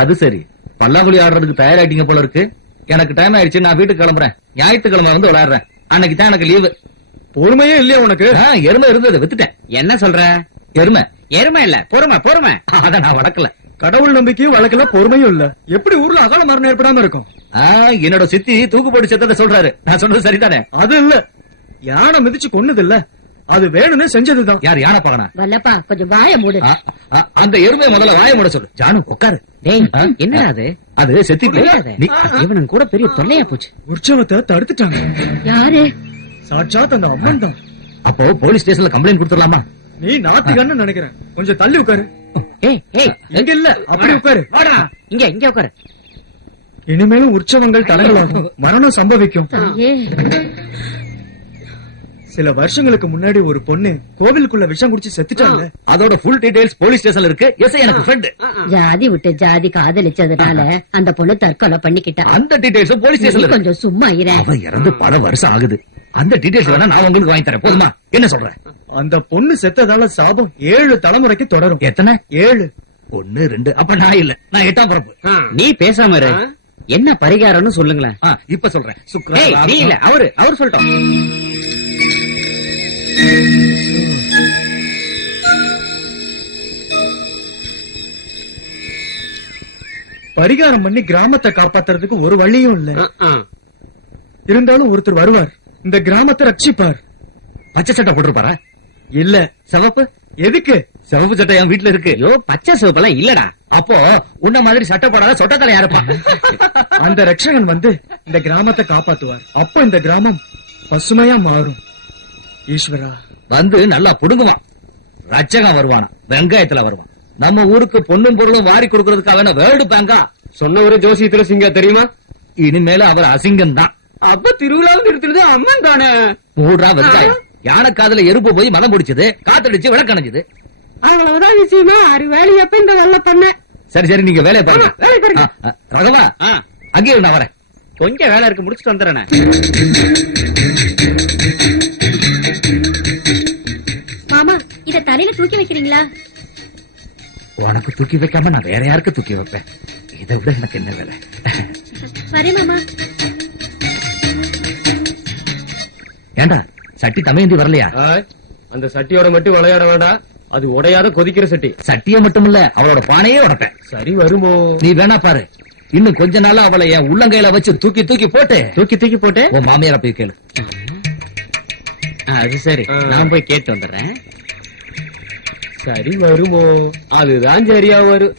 அது சரி, பல்லாங்குழி ஆடுறதுக்கு தயாராயிட்டீங்க போல இருக்கு. எனக்கு டைம் ஆயிடுச்சு, நான் வீட்டுக்கு கிளம்புறேன். ஞாயிற்றுக்கிழமை வந்து விளையாடுறேன். அன்னைக்கு தான் எனக்கு லீவு. பொறுமையே இல்லையா உனக்கு? எருமை இருந்தது, வித்துட்டேன். என்ன சொல்ற? எருமை எருமை இல்ல, பொறுமை பொறுமை. அத நான் வளர்க்கல. கடவுள் நம்பிக்கையும் வழக்கல, பொறுமையும் இல்ல. எப்படி ஊர்ல அகால மரணம் ஏற்படாம இருக்கும்? என்னோட சித்தி தூக்கு போட்டு செத்தத சொல்றாரு. நான் சொன்னது சரிதானே? அது இல்ல, யானை மிதிச்சு கொன்னது இல்ல, அது வேணும்னு செஞ்சதுதான். யார் யானை பாக்கனா? வல்லப்பா கொஞ்சம் வாய மூடு. அந்த எருமையை முதல்ல வாய மூட சொல்லு. ஜானு உட்காரு. டேய், என்னடா அது? அது செத்தி இவனுக்கு கூட பெரிய தொல்லையா போச்சு. உற்சவத்தை தடுத்துட்டாங்க. யாரு? சாட்சாத் அந்த அம்மன் தான். அப்போ போலீஸ் ஸ்டேஷன்ல கம்ப்ளைண்ட் கொடுத்துடலாமா? நீ நாத்திகன்னு நினைக்கிறேன். கொஞ்சம் தள்ளி உட்காரு. ஏய் ஏய், எங்க இல்ல, அப்படி உட்காரு. வாடா, இங்க இங்க உட்காரு. இனிமேலும் உற்சவங்கள் தடங்களாகும், மரணம் சம்பவிக்கும். தாயே. சில வருஷங்களுக்கு முன்னாடி ஒரு பொண்ணு கோவிலுக்குள்ள விஷம் குடிச்சு செத்துட்டாங்க. அதோட ஃபுல் டீடைல்ஸ் போலீஸ் ஸ்டேஷன்ல இருக்கு. எஸ், எனக்கு ஃப்ரெண்ட். ஜாதி விட்டு ஜாதி காதலிச்சதுனால அந்த பொண்ணு தற்கொலை பண்ணிக்கிட்டா. அந்த டீடைல்ஸ் போலீஸ் ஸ்டேஷன்ல இருக்கு. கொஞ்சம் சும்மா இரு. அவன் இறந்து பல வருஷம் ஆகுது. அந்த டீடைல்ஸ் வேணா நான் உங்களுக்கு வாங்கி தரேன். போதுமா? என்ன சொல்றேன்? அந்த பொண்ணு செத்ததால சாபம் 7 தலைமுறைக்கு தொடரும். எத்தனை? 7. 1 2. அப்ப நான் இல்ல, நான் 8ஆம் பிறப்பு. நீ பேசாம இரு. என்ன பரிகாரம்னு சொல்லுங்களேன். இப்ப சொல்றேன். ஏய், நீ இல்ல, அவர் சொல்லிட்டோம். பரிகாரம் பண்ணி கிராமத்தை காப்பாத்துறதுக்கு ஒரு வழியும் இல்ல. இருந்தாலும் ஒருத்தர் வருவார், இந்த கிராமத்தை ரட்சிப்பார். பச்சை சட்டை போட்டிருப்பாரா? இல்ல. சிவப்பு? எதுக்கு? சிவப்பு சட்டை என் வீட்டுல இருக்கு. ஐயோ, பச்சை சிவப்பெல்லாம் இல்லடா. அப்போ உன்ன மாதிரி சட்டை போடாத சொட்ட தலையா இருப்பான். அந்த ரட்சகன் வந்து இந்த கிராமத்தை காப்பாத்துவார். அப்போ இந்த கிராமம் பசுமையா மாறும். ஈஸ்வரா வந்து நல்லா புடுங்குவான். ரட்சகம் வருவானா? வெங்காயத்துல வருவான். நம்ம ஊருக்கு பொண்ணும் பொருளும் வாரி கொடுக்கறதுக்காக வேர்ல்டு பேங்கா? சொன்ன ஒரு ஜோசியத்துல சிங்க தெரியுமா? இனிமேல அவர் அசிங்கம் தான். அப்ப திருவிழாவில் நிறுத்துறது அம்மன் தானே. மூடுறா வெங்காயம். யானை காதுல எறும்பு போய் மதம் பிடிச்சது, காத்தடிச்சு விளக்கணைஞ்சது. அவ்வளவுதான் விஷயமா. ஆறு வேலையை எப்ப இந்த வெள்ள பண்ண. சரி சரி, நீங்க வேலையை பாருங்க. ரகவா, அங்கே நான் வரேன். கொஞ்சம் வேலை இருக்கு, முடிச்சுட்டு வந்துடுறேன். மாமா, இத தலையில தூக்கி வைக்கிறீங்களா? உனக்கு தூக்கி வைக்காம நான் வேற யாருக்கு தூக்கி வைப்பேன்? இதை விட எனக்கு என்ன வேலை? சரி மாமா. ஏண்டா சட்டி தமையந்தி வரலையா? அந்த சட்டியோட மட்டும் விளையாட வேண்டாம், அது உடையாத கொதிக்கிற சட்டி. சட்டியை மட்டும் இல்ல, அவளோட பானையே உடைப்பேன். சரி வருமோ? நீ வேணா பாரு. இன்னும் கொஞ்ச நாளா அவளை என் உள்ளங்கையில வச்சு தூக்கி தூக்கி போட்டு உன் மாமியார போய் கேளு. அது சரி, நான் போய் கேட்டு வந்துடுறேன். சரி வருமோ? அதுதான் சரியா வரும்.